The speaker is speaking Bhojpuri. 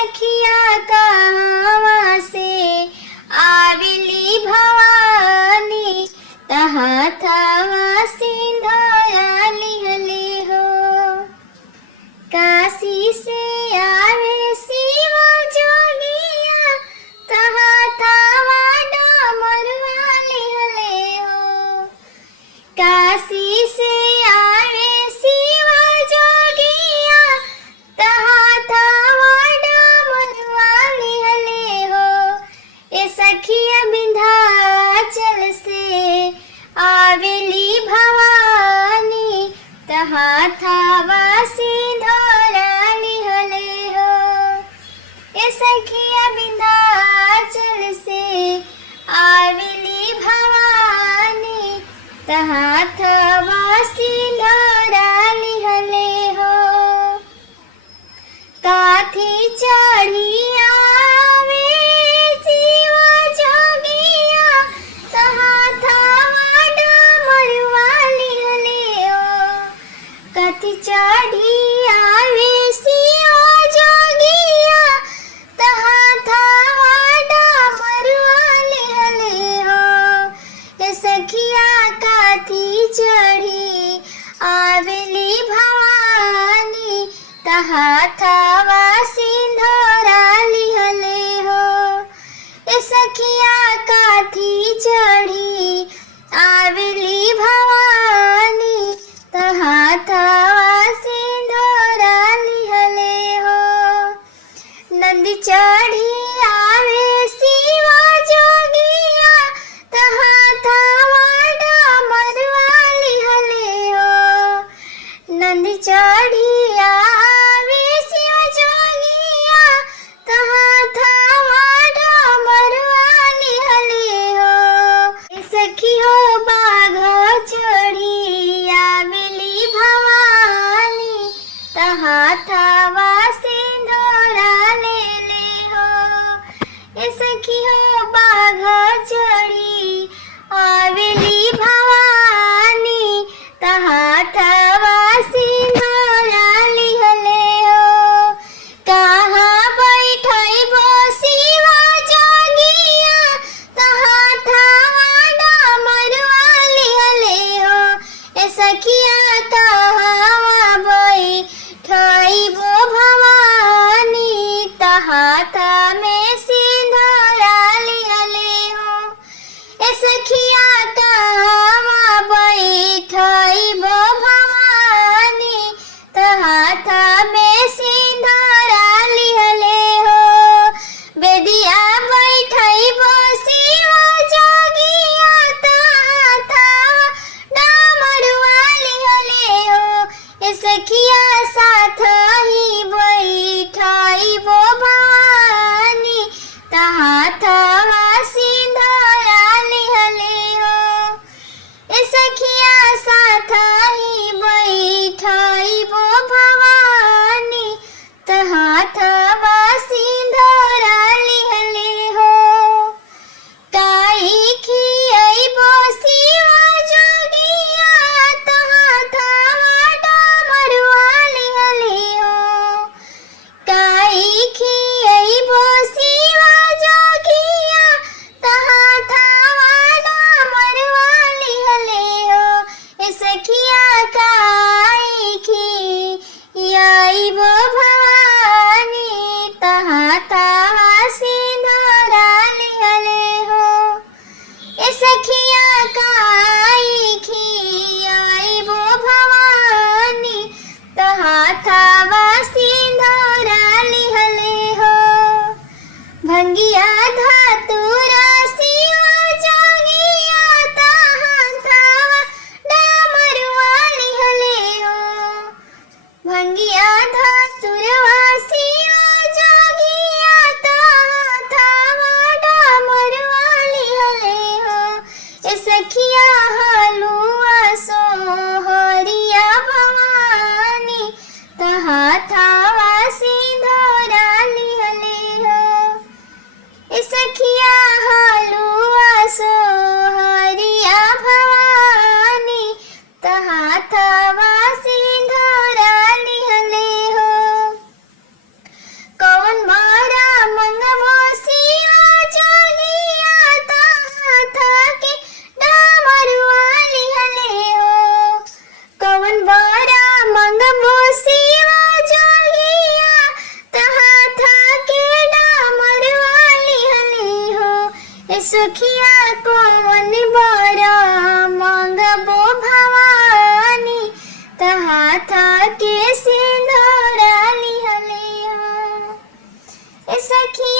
सखिया कहवा से आवेली भवानी हाथवा सिंधोरा लिहले हो। काशी से आवे शिव जोगिया हाथवा डमरुआ लिहले हो। काशी से आवे शिव जोगिया हाथवा डमरुआ लिहले हो। ए सखिया विंध्याचल से आवेली भवानी हाथवा सिंधोरा लिहले हो। ए सखिया विंध्याचल से आवेली भवानी हाथवा सिंधोरा लिहले हो। काठी चढ़ी आवे शिव जोगिया हाथवा डमरुआ लिहले हो। काठी चढ़ी आवे शिव जोगिया हाथवा डमरुआ लिहले हो। ए सखिया काठी चढ़ी आवेली भवानी हाथवा सिंधोरा लिहले हो। ए सखिया काठी चढ़ी आवेली भवानी हाथवा सिंधोरा लिहले हो। नंदी चढ़ी आवे शिव जोगिया हाथवा डमरुआ लिहले हो। नंदी चढ़ी आवे शिव जोगिया हाथवा डमरुआ लिहले हो। ए सखी हो बाघ चढ़ी आवेली भवानी हाथवा सिंधोरा लेले हो। ए सखी हो बाघ चढ़ी आवेली भवानी हाथवा सिंधोरा लिहले हो। कहाँ बैठैबो शिव जोगिया हाथवा डमरुआ लिहले हो। ए सखिया कहवा बैठैबो भवानी हाथ में सिंधोरा लिहले हो। ए सखिया कहवा बैठैबो भवानी हाथ में सिंधोरा लिहले हो। बेदिया बैठैबो शिव जोगिया हाथवा डमरुआ लिहले हो। ए सखिया साथ ही बैठैबो भवानी हाथवा सिंधोरा लिहले हो। ए सखिया साथ ही बैठैबो भवानी हाथवा सिंधोरा लिहले हो। काई खियैबो शिव जोगिया हाथवा डमरुआ लिहले हो। काई खियैबो शिव जोगिया हाथवा डमरुआ लिहले हो। ए सखिया काई खियैबो भवानी हाथवा सिंधोरा लिहले हो। ए सखिया काई खियैबो भवानी हाथवा सिंधोरा लिहले हो। भंगिया धतूरा शिव जोगिया हाथवा डमरुआ लिहले हो। भंगिया धतुरवा शिव जोगिया हाथवा डमरुआ लिहले हो। ए सखिया हलुआ सोहरिया भवानी हाथवा सिंधोरा लिहले हो। ए सखिया हलुआ सोहरिया भवानी हाथवा सिंधोरा लिहले हो। कौन सखिया कौन बड़ा मंगबो भवानी तहाथा के सिंदूरा लिहले हो। ए सखिया